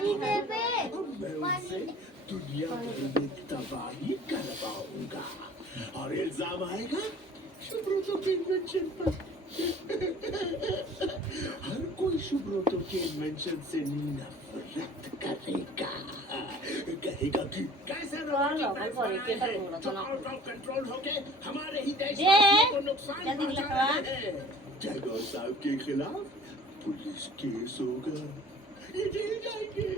पानी दे बे। मैं उनसे दुनिया भर में तबाही करवाऊंगा और इल्जाम आएगा शुभ्रतो के इन्वेंशन पर। हर कोई शुभ्रतो के इन्वेंशन से नफरत करेगा, कहेगा कि कैसे रोबोटिक बैग्स जो आउट ऑफ कंट्रोल होके हमारे ही देशवासियों को नुकसान पहुंचा रहे हैं। टैगोर साहब के खिलाफ पुलिस केस होगा, ये जेल जाएंगे।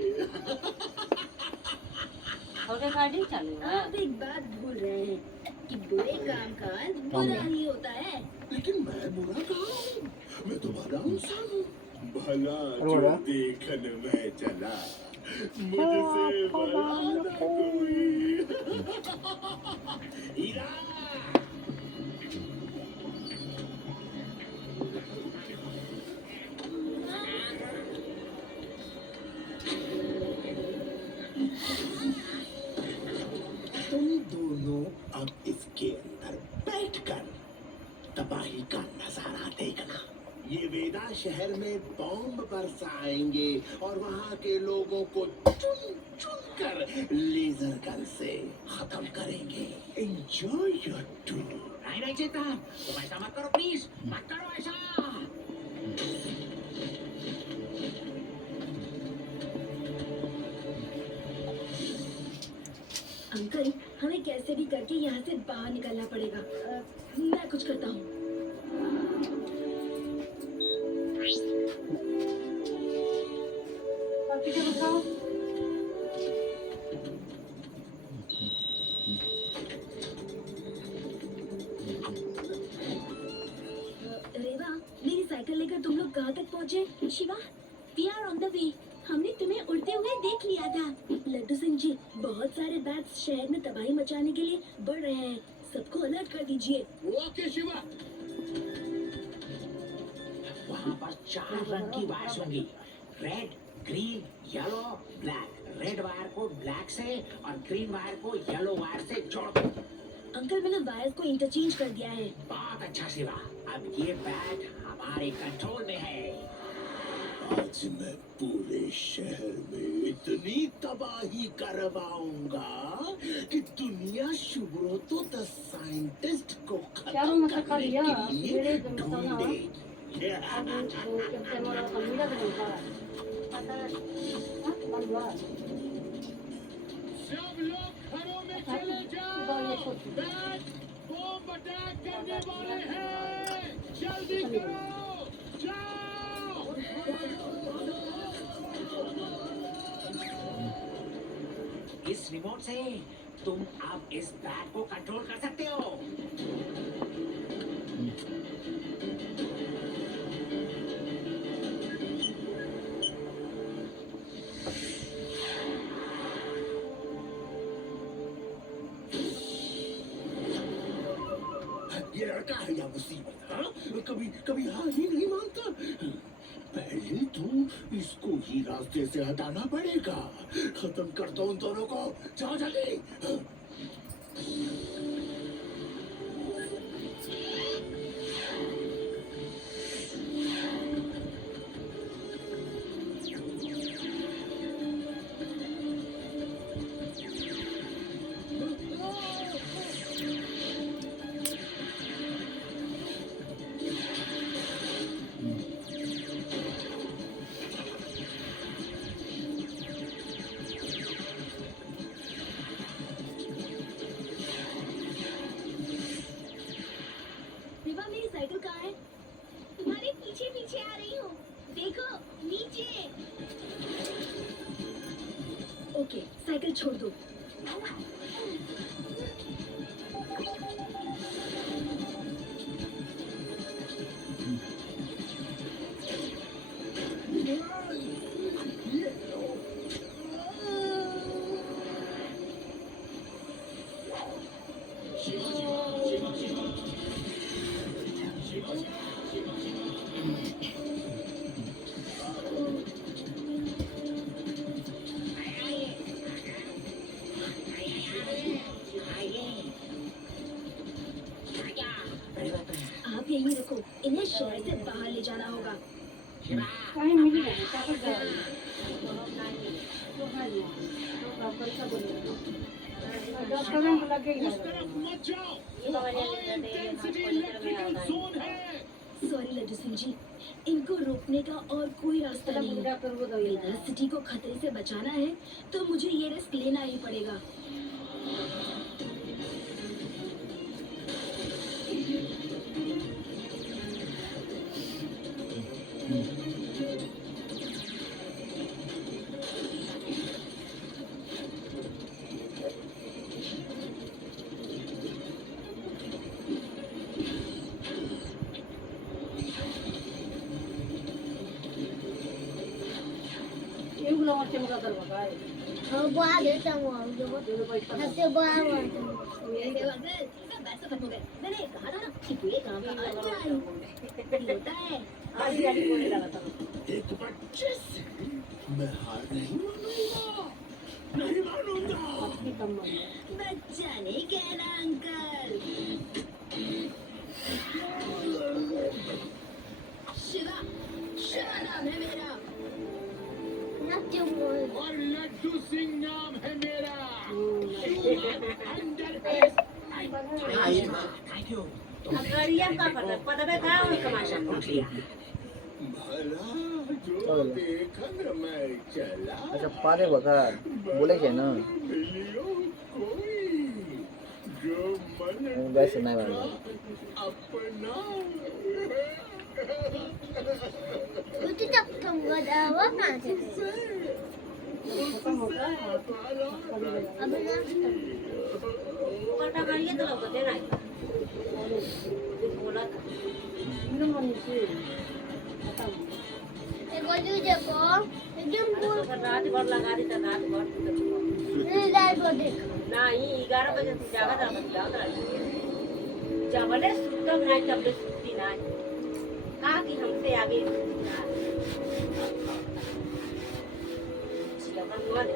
छोटे गाड़ी चालू है। आप एक बात भूल रहे हैं कि बुरे काम का अंत बुरा ही होता है। लेकिन मैं बुरा कहाँ हूँ? मैं तो भला इंसान हूँ। भला जो देखन में चला, मुझसे भला न कोई। हीरा तुम दोनों अब इसके अंदर बैठकर तबाही का नजारा देखना। ये वेदा शहर में बॉम्ब बरसाएंगे और वहाँ के लोगों को चुन चुन कर लेजर गन से खत्म करेंगे। Enjoy your tour. नहीं चेतन, तुम ऐसा मत करो प्लीज, मत करो ऐसा। अंकल, हमें कैसे भी करके यहाँ से बाहर निकलना पड़ेगा। मैं कुछ करता हूँ। पीछे बताओ। रेवा, मेरी साइकिल लेकर तुम लोग कहाँ तक पहुँचे? Shiva, we are on the way। हमने तुम्हें उड़ते हुए देख लिया था। लड्डू सिंह जी, बहुत सारे बैट्स शहर में तबाही मचाने के लिए बढ़ रहे हैं। सबको अलर्ट कर दीजिए। ओके शिवा। वहाँ पर 4 रंग की वायर्स होंगी, red, green, yellow, black. Red wire को ब्लैक से और ग्रीन वायर को येलो वायर से जोड़ दो। अंकल, मैंने वायर्स को इंटरचेंज कर दिया है। बहुत अच्छा शिवा, अब ये बैट हमारे कंट्रोल में है। आज मैं पूरे शहर में इतनी तबाही करवाऊंगा कि दुनिया शुभ्रतो द साइंटिस्ट को क्या वो खत्म मतलब करने लिया? के लिए मेरे तुम बताओ ना। ढूंढेगी। अभी वो कैसे मरा कमीना तो नहीं पड़ा। पता है? हाँ, बंद हुआ। सब लोग घरों में चले जाओ। बैट बॉम्ब अटैक करने वाले हैं। जल्दी करो, जाओ। इस रिमोट से तुम अब इस बैट को कंट्रोल कर सकते हो। ये लड़का है या मुसीबत? हाँ, कभी कभी हार ही नहीं मानता। पहले तो इसको ही रास्ते से हटाना पड़ेगा। खत्म कर दो उन दोनों को। जाओ जल्दी। रेवा, मेरी साइकिल कहाँ है? तुम्हारे पीछे पीछे आ रही हूँ। देखो नीचे। ओके, साइकिल छोड़ दो। डॉक्टर ने बोला कि उस तरफ मत जाओ, ये वो दवाइयाँ हाई लेने दे, इंटेंसिटी हाँ, इलेक्ट्रिकल कोई जोन है। सॉरी लड्डू सिंह जी, इनको रोकने का और कोई रास्ता चलो नहीं है। डॉक्टर को दवाई अगर सिटी को खतरे से बचाना है तो मुझे ये रिस्क लेना ही पड़ेगा। 이걸로 맞추면 가더라고. 뭐 하겠다 뭐 이거 이거 있다. 학교 뭐 하고 ऐसे वक्त सब बात खत्म हो गए। मैंने कहा था ना कि ये काम का अंजाम होता है। आधी आधी बोलने लगा था। एक बच्चे से मैं हार नहीं मानूंगा, नहीं मानूंगा। अपनी कम मन है। बच्चा नहीं कहना अंकल। शिवा, शिवा नाम है मेरा। 학교 뭐 और लड्डू सिंह नाम है मेरा। Thank you. अगाड़ियाँ का पता था उसका माशा। पूछ लिया। भला जो देखन मैं चला, अच्छा पारे बघा बोले की ना मिलियो कोई जो मन वैसे नाही का म्हणलं अपना। 어디 잡던 거다 와 나한테 खत्म होगा। 아버나 पटा गाड़ियाँ तो लगते ना। बोला था। 이런 거니지. खत्म। 이거 주제고 지금 뭐 रात भर लगा दी तो रात भर 날 보내 नहीं 11 बजे से जागा था जबले सुतम नहीं तबले सुती नहीं कहा कि हमसे आगे जबन मत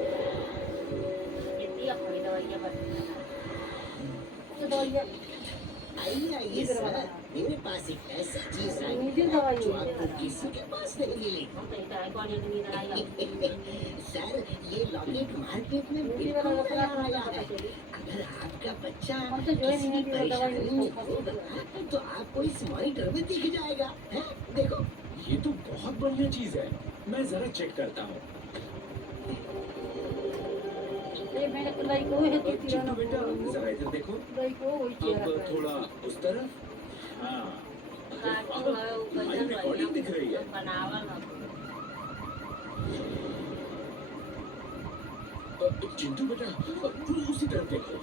ये अपनी दवाइयाँ बता तो दवाइयाँ आइए आइए सर, मेरे पास एक ऐसी चीज आई नीचे है दवाई जो आपको किसी के पास नहीं मिलेगी। हम तो इधर आई कौन इतनी इधर आई सर, ये लॉकेट मार्केट में बिल्कुल नया आया है। अगर आपका बच्चा हम तो जो है किसी नहीं कि वो दवाई परेशानी में होगा तो आपको इस मॉनिटर में दिख जाएगा। हैं? देखो, ये तो बहुत बढ़िया चीज है। मैं जरा चेक करता हूँ। ये मैंने तो लाई को है चिंटू बेटा जरा इधर देखो। लाई को वही चेहरा अब थोड़ा उस तरफ। हाँ, हमारी रिकॉर्डिंग दिख रही है। बनावा ना चिंटू बेटा उसी तरफ देखो।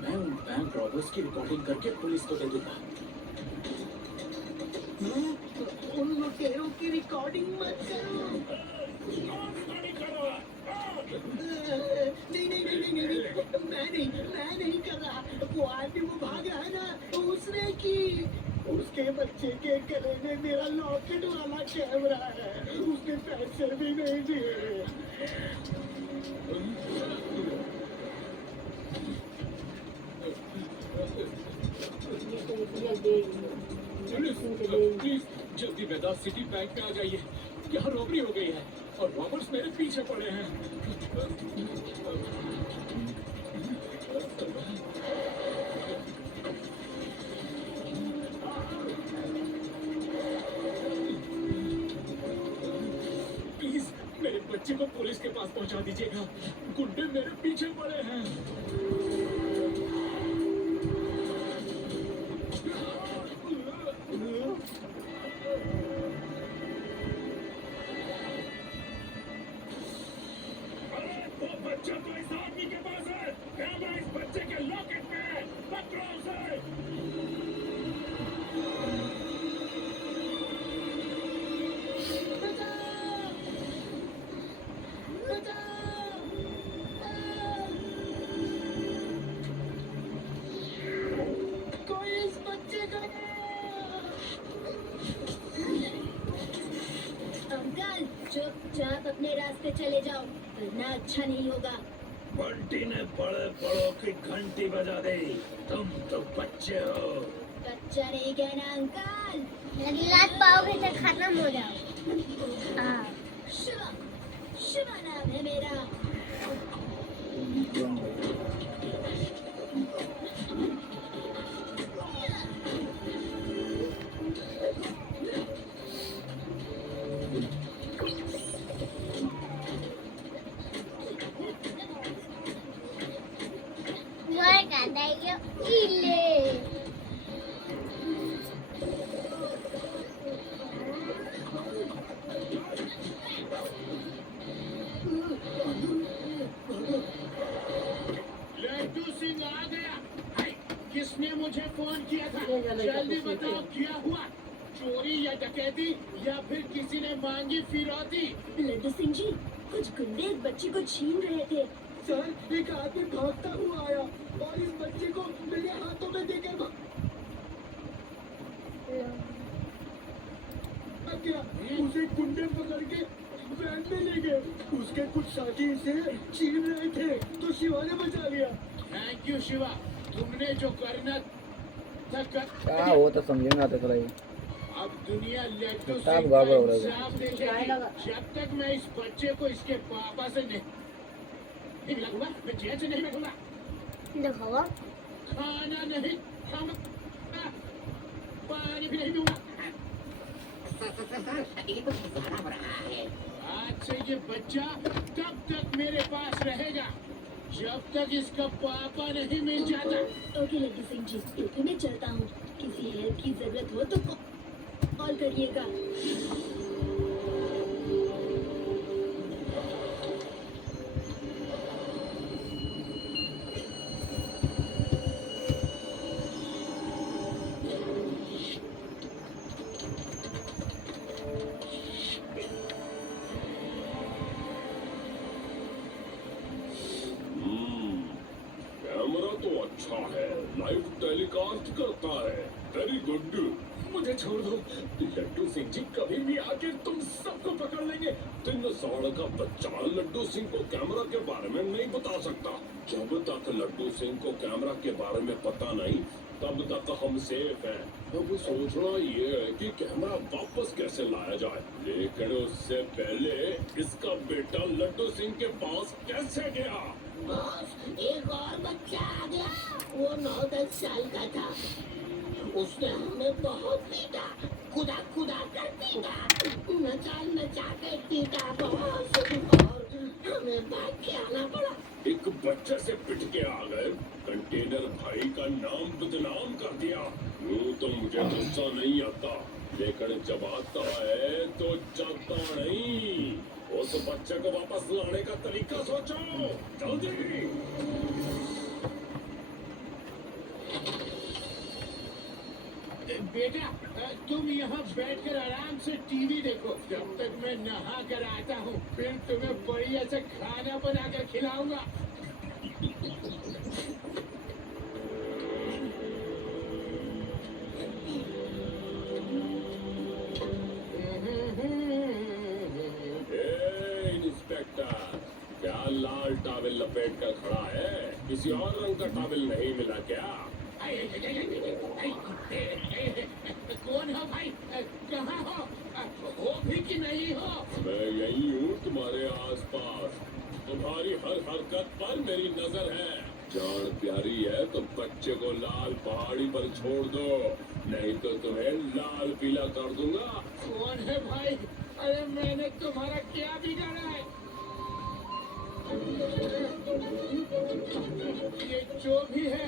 मैं उन बैंक रॉबर्स की रिकॉर्डिंग करके पुलिस को दे दूंगा। हैं? उन लुटेरों की रिकॉर्डिंग मत करो। नहीं नहीं नहीं नहीं नहीं, मैं नहीं कर रहा। वो आदमी वो भाग रहा है ना, उसने की। उसके बच्चे के गले में मेरा लॉकेट वाला कैमरा है, उसने पैसे भी नहीं दिए। प्लीज जल्दी वेदा सिटी बैंक में आ जाइए। यहाँ रॉबरी हो गई है और रॉबर्स मेरे पीछे पड़े हैं। प्लीज मेरे बच्चे को पुलिस के पास पहुंचा दीजिएगा। गुंडे मेरे पीछे पड़े हैं। वो बच्चा तो इस आदमी के पास है। कैमरा इस बच्चे के लॉकेट में है। पकड़ो उसे। कोई इस बच्चे को अंकल चुपचाप अपने रास्ते चले जाओ, वरना अच्छा नहीं होगा। बंटी ने बड़े बड़ों की घंटी बजा दी। तुम तो बच्चे हो। बच्चा नहीं कहना अंकल। यदि रात पाओगे तो खत्म हो जाओ। हाँ शिवा, शिवा नाम है मेरा। इले लड्डू सिंह आ गया। हाय, किसने मुझे फोन किया था? ये जल्दी जल्दी से बताओ पूछिए। क्या हुआ? चोरी या डकैती या फिर किसी ने मांगी फिरौती? लड्डू सिंह जी, कुछ गुंडे एक बच्चे को छीन रहे थे। सर एक आदमी भागता हुआ आया और इस बच्चे को मेरे हाथों में देकर भाग गया। उसे गुंडे पकड़ के वैन में ले गए। उसके कुछ साथी इसे छीन रहे थे तो शिवा ने बचा लिया। थैंक यू शिवा, तुमने जो करना था कर। क्या हो तो समझ में आता थोड़ा ये। अब दुनिया लड्डू सब सिंह गड़बड़ का हो रहा है। इंसाफ देखेगी। जब तक मैं इस बच्चे को इसके पापा से नहीं मिलाऊंगा, मैं जेल से नहीं बैठूंगा। दिखावा खाना नहीं खाऊंगा, पानी भी नहीं पीऊंगा। ये कुछ ज्यादा हो रहा है। आज से ये बच्चा तब तक मेरे पास रहेगा जब तक इसका पापा नहीं मिल जाता। ओके लड्डू सिंह जी, तो मैं चलता हूँ। किसी हेल्प की जरूरत हो तो कॉल करिएगा। कैमरा तो अच्छा है, लाइव टेलीकास्ट करता है। Very good. मुझे छोड़ दो लड्डू सिंह जी, कभी भी आके तुम सबको पकड़ लेंगे। 3 साल का बच्चा लड्डू सिंह को कैमरा के बारे में नहीं बता सकता। जब तक लड्डू सिंह को कैमरा के बारे में पता नहीं तब तक हम सेफ हैं। अब सोचना ये है कि कैमरा वापस कैसे लाया जाए, लेकिन उससे पहले इसका बेटा लड्डू सिंह के पास कैसे गया। बॉस, एक और बच्चा आ गया। वो 9-10 साल का था। उसने हमें बहुत पीटा, खुदा कर पीटा, नचा के पीटा बॉस, और हमें भाग के आना पड़ा। एक बच्चे से पिट के आ गए, कंटेनर भाई का नाम बदनाम कर दिया। यूं तो मुझे गुस्सा नहीं आता, लेकिन जब आता है तो जाता नहीं। उस बच्चे को वापस लाने का तरीका सोचो, जल्दी। बेटा, तुम यहाँ बैठकर आराम से टीवी देखो जब तक मैं नहा कर आता हूँ। फिर तुम्हें बढ़िया से खाना बनाकर खिलाऊंगा। इंस्पेक्टर, क्या लाल टॉवेल लपेट कर खड़ा है? किसी और रंग का टॉवेल नहीं मिला क्या? कौन हो भाई? कहाँ हो भी कि नहीं हो? मैं यही हूँ तुम्हारे आसपास। तुम्हारी हर हरकत पर मेरी नजर है। जान प्यारी है तो बच्चे को लाल पहाड़ी पर छोड़ दो, नहीं तो तुम्हें लाल पीला कर दूंगा। कौन है भाई? अरे मैंने तुम्हारा क्या बिगाड़ा है? ये जो भी है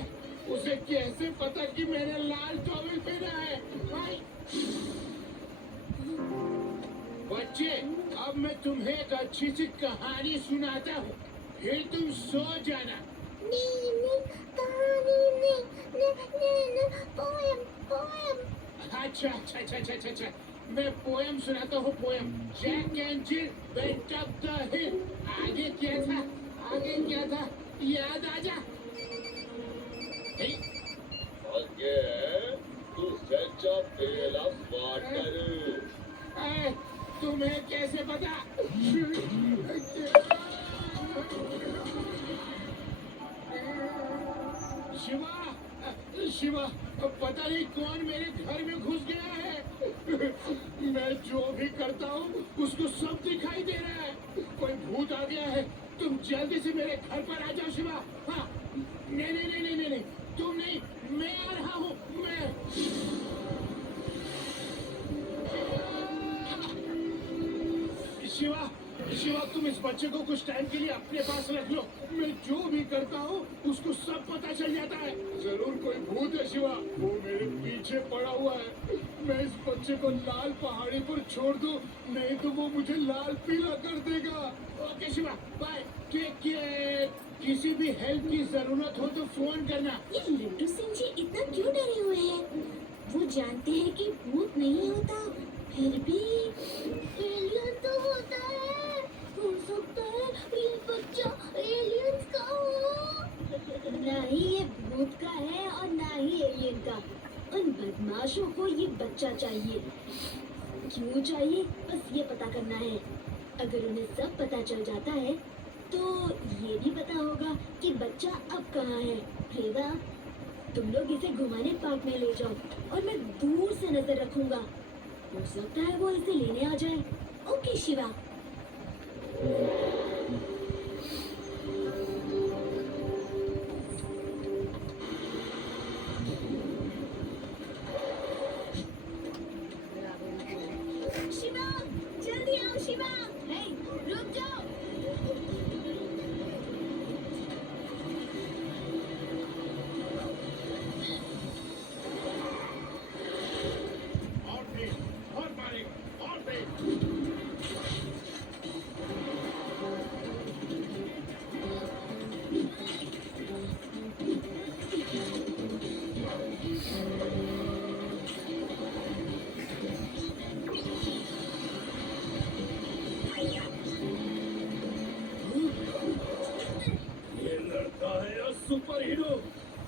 उसे कैसे पता कि मैंने लाल टॉवेल पहना है? भाई बच्चे, अब मैं तुम्हें एक अच्छी सी कहानी सुनाता हूँ, फिर तुम सो जाना। अच्छा, मैं पोएम सुनाता हूँ। Poem. Jack and Jill went up the hill. आगे क्या था? याद आ जा। आगे to fetch a pail of water. तुम्हें कैसे पता? शिवा, पता नहीं कौन मेरे घर में घुस गया है। मैं जो भी करता हूँ उसको सब दिखाई दे रहा है। कोई भूत आ गया है। तुम जल्दी से मेरे घर पर आ जाओ शिवा। हाँ, नहीं, तुम नहीं, मैं आ रहा हूँ। मैं शिवा, शिवा, तुम इस बच्चे को कुछ टाइम के लिए अपने पास रख लो। मैं जो भी करता हूँ उसको सब पता चल जाता है। जरूर कोई भूत है शिवा, वो मेरे पीछे पड़ा हुआ है। मैं इस बच्चे को लाल पहाड़ी पर छोड़ दूँ, नहीं तो वो मुझे लाल पीला कर देगा। Okay Shiva, bye, take care. किसी भी हेल्प की जरूरत हो तो फोन करना। ये लड्डू सिंह जी इतना क्यों डरे हुए हैं? वो जानते हैं कि भूत नहीं होता, फिर भी एलियन तो होता है। हो सकता है ये बच्चा एलियंस का हो। ना ही ये भूत का है और ना ही एलियन का। उन बदमाशों को ये बच्चा चाहिए। क्यों चाहिए, बस ये पता करना है। अगर उन्हें सब पता चल जाता है तो ये भी पता होगा कि बच्चा अब कहाँ है। रेवा, तुम लोग इसे घुमाने पार्क में ले जाओ और मैं दूर से नजर रखूंगा। हो सकता है वो इसे लेने आ जाए। ओके शिवा। शिवा, जल्दी आओ शिवा। हे, रुक जाओ। और तेज, और मारेगा, और तेज। ये लड़का है या सुपर हीरो,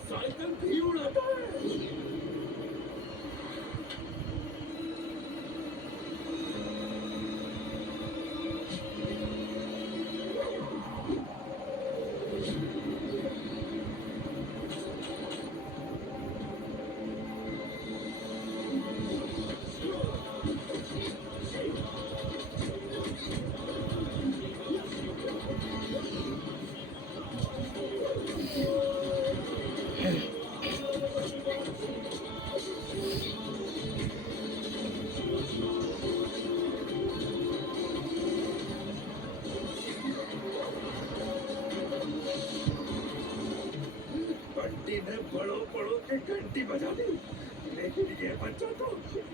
साइकिल भी उड़ाता है। बंटी ने बड़ों बड़ों की घंटी बजा दी, लेकिन ये बच्चा तो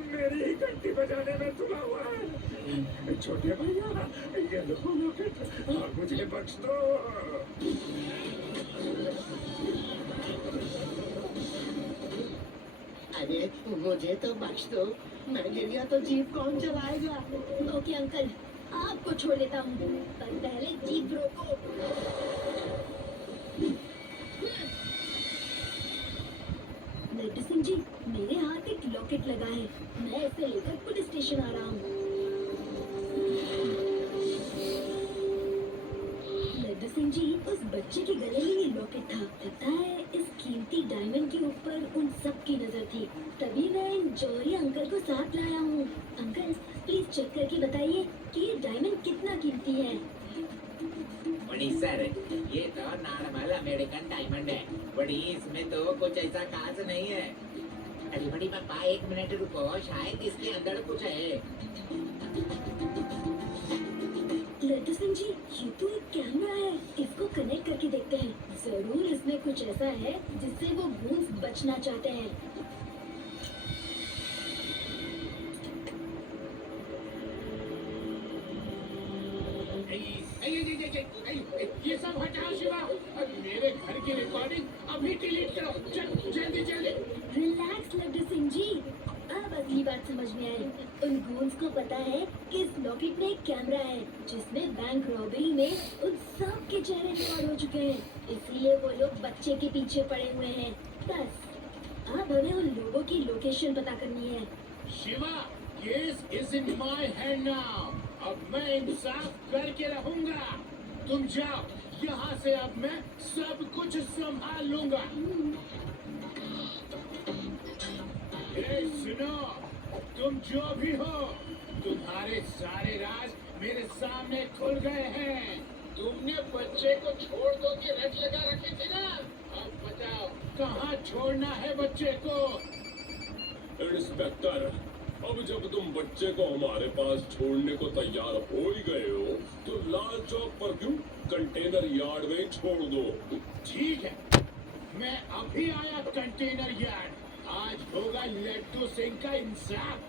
मेरी ही घंटी बजाने में तुला हुआ है। छोटे भैया, ये लो लॉकेट, मुझे बख्श दो। अरे मुझे तो बख्श दो, मैं गिरिया तो जीप कौन चलाएगा? ओके अंकल, आपको छोड़ देता हूँ, पर पहले जीप रोको। लड्डू सिंह जी, मेरे हाथ एक लॉकेट लगा है। मैं इसे लेकर पुलिस स्टेशन आ रहा हूँ। लड्डू सिंह जी, उस बच्चे के गले में ये लॉकेट था। लगता है इस कीमती डायमंड के ऊपर उन सब की नजर थी, तभी मैं इन जौहरी अंकल को साथ लाया हूँ। अंकल, प्लीज चेक करके बताइए कि ये डायमंड कितना कीमती है। बड़ी सर, ये तो नॉर्मल अमेरिकन डायमंड है। बड़ी, इसमें तो कुछ ऐसा खास नहीं है। अरे बड़ी पापा, 1 मिनट रुको, शायद इसके अंदर कुछ है। लड्डू सिंह जी, ये तो एक कैमरा है। इसको कनेक्ट करके देखते हैं। जरूर इसमें कुछ ऐसा है जिससे वो गूंज बचना चाहते हैं। ये सब हटाओ शिवा, मेरे घर की रिकॉर्डिंग अभी डिलीट करो, जल्दी जल्दी। रिलैक्स लड्डू सिंह जी, अब असली बात समझ में आई। उन गूंज को पता है कि इस लॉकेट में एक कैमरा है जिसमें बैंक रॉबरी में उन सब के चेहरे रिकॉर्ड हो चुके हैं। इसलिए वो लोग बच्चे के पीछे पड़े हुए हैं। बस अब हमें उन लोगों की लोकेशन पता करनी है। Shiva, case is in my hand now. अब मैं इंसाफ करके रहूंगा। तुम जाओ यहाँ से, अब मैं सब कुछ संभाल लूंगा। ए, सुनो, तुम जो भी हो, तुम्हारे सारे राज मेरे सामने खुल गए हैं। तुमने बच्चे को छोड़ दो की रट लगा रखी थी ना, अब बताओ कहाँ छोड़ना है बच्चे को। इंस्पेक्टर, अब जब तुम बच्चे को हमारे पास छोड़ने को तैयार हो ही गए हो तो लाल चौक पर क्यों कंटेनर यार्ड में ही छोड़ दो। ठीक है, मैं अभी आया कंटेनर यार्ड। आज होगा लड्डू सिंह का इंसाफ।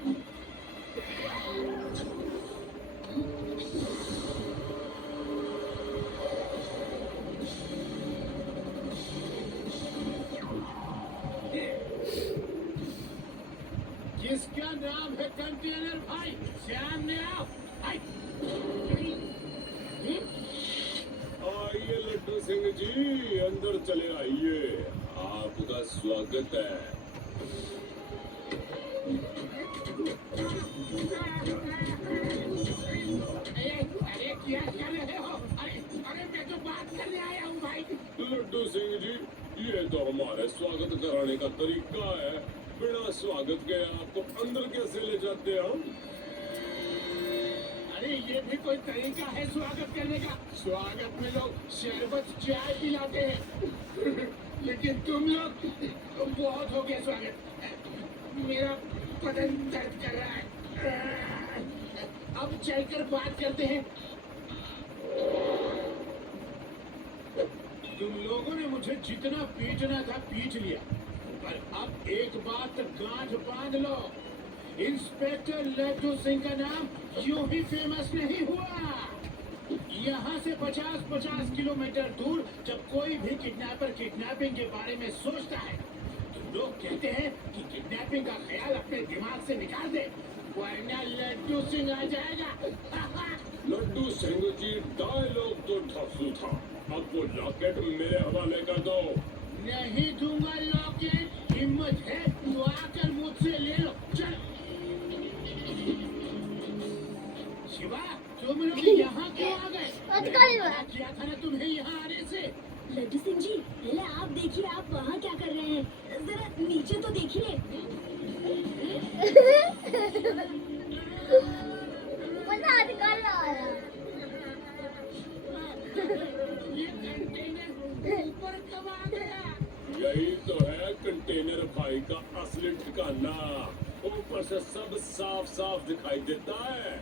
किसका नाम है कंटेनर भाई? सामने आओ। आइए लड्डू सिंह जी, अंदर चले आइए, आपका स्वागत है। अरे क्या कर रहे हो? अरे मैं तो बात करने आया हूँ भाई। लड्डू सिंह जी, ये तो हमारे स्वागत कराने का तरीका है। बिना स्वागत के आपको अंदर कैसे ले जाते हम? अरे ये भी कोई तरीका है स्वागत करने का? स्वागत में लोग शरबत चाय पिलाते हैं, लेकिन तुम लोग बहुत हो गया स्वागत। मेरा बदन दर्द कर रहा है। अब चलकर बात करते हैं। तुम लोगों ने मुझे जितना पीटना था पीट लिया, पर अब एक बात गांठ बांध लो, इंस्पेक्टर लड्डू सिंह का नाम यूं ही फेमस नहीं हुआ। यहाँ से 50-50 किलोमीटर दूर जब कोई भी किडनैपर किडनैपिंग के बारे में सोचता है तो लोग कहते हैं कि किडनैपिंग का ख्याल अपने दिमाग से निकाल दे, वरना लड्डू सिंह आ जाएगा। लड्डू सिंह जी, डायलॉग तो ढांसू था, अब वो लॉकेट मेरे हवाले कर दो। नहीं दूंगा लॉकेट। हिम्मत है तो आकर मुझसे ले लो। चल शिवा, तुम लोग यहाँ क्यों आ गए? मैंने किया था ना तुम्हें यहाँ आने से। लड्डू सिंह जी, पहले आप देखिए आप वहाँ क्या कर रहे हैं, जरा नीचे तो देखिए। ये कंटेनर ऊपर कब आ गया? यही तो है कंटेनर भाई का असली ठिकाना, ऊपर से सब साफ साफ दिखाई देता है।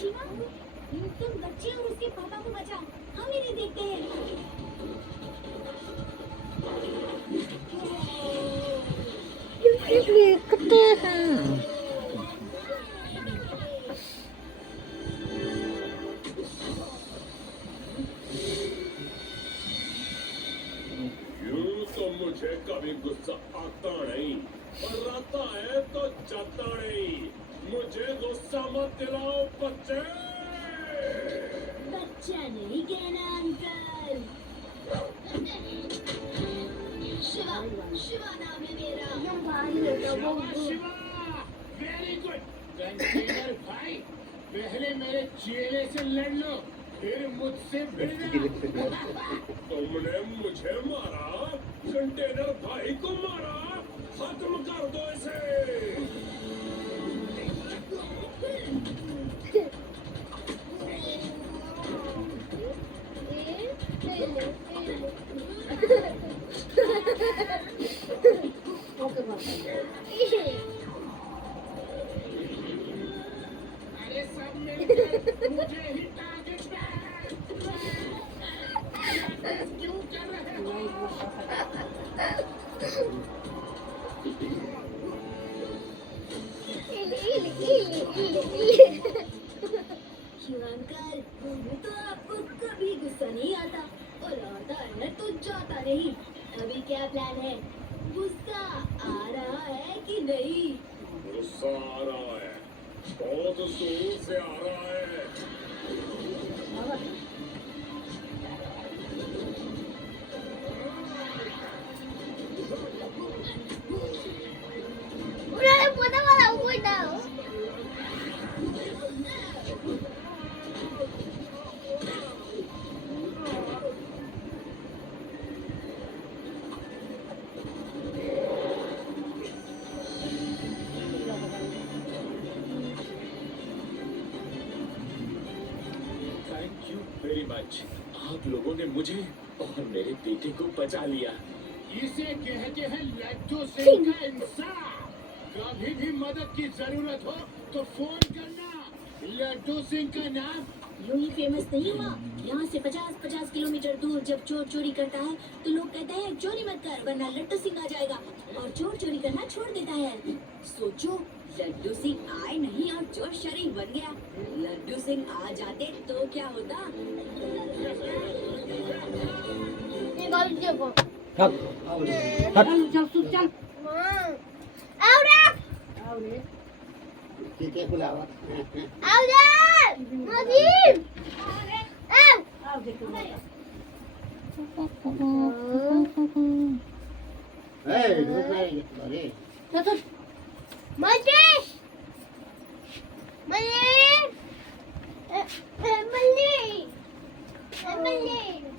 शिवा, तुम बच्चे और उसके पापा को बचाओ, हम इन्हें देखते हैं। यूं तो मुझे कभी गुस्सा आता नहीं, पर आता है तो जाता नहीं। मुझे गुस्सा मत दिलाओ बच्चे। बच्चा नहीं कहना अंकल। शिवा नाम है मेरा। शाबाश शिवा, वेरी गुड। कंटेनर भाई, पहले मेरे चेले से लड़ लो, फिर मुझसे भिड़ना। तुमने मुझे मारा, कंटेनर भाई को मारा, खत्म कर दो इसे। अरे सब मिलकर मुझे ही टारगेट क्यों कर रहे हो? शिवा अंकल, तो आपको कभी गुस्सा नहीं आता, और आता है तो जाता नहीं। अभी क्या प्लान है? गुस्सा आ रहा है कि नहीं? गुस्सा आ रहा है, बहुत जोर से आ रहा है। आप लोगों ने मुझे और मेरे बेटे को बचा लिया। इसे कहते हैं लड्डू सिंह का इंसाफ। कभी भी मदद की जरूरत हो तो फोन करना। लड्डू सिंह का नाम यूं ही फेमस नहीं हुआ। यहाँ से 50-50 किलोमीटर दूर जब चोर चोरी करता है तो लोग कहते हैं चोरी मत कर वरना लड्डू सिंह आ जाएगा, और चोर चोरी करना छोड़ देता है। सोचो, लड्डू सिंह आए नहीं और चोर शरीफ बन गया। लड्डू सिंह आ जाते तो क्या होता? ये गाड़ी देखो हट हट चल चल सुन चल आओ रे आओ रे ठीक बुलावा आओ रे नदीम आओ आओ देखो ए ढोकला अरे चल चल मजेश मल्ली मल्ली मल्ली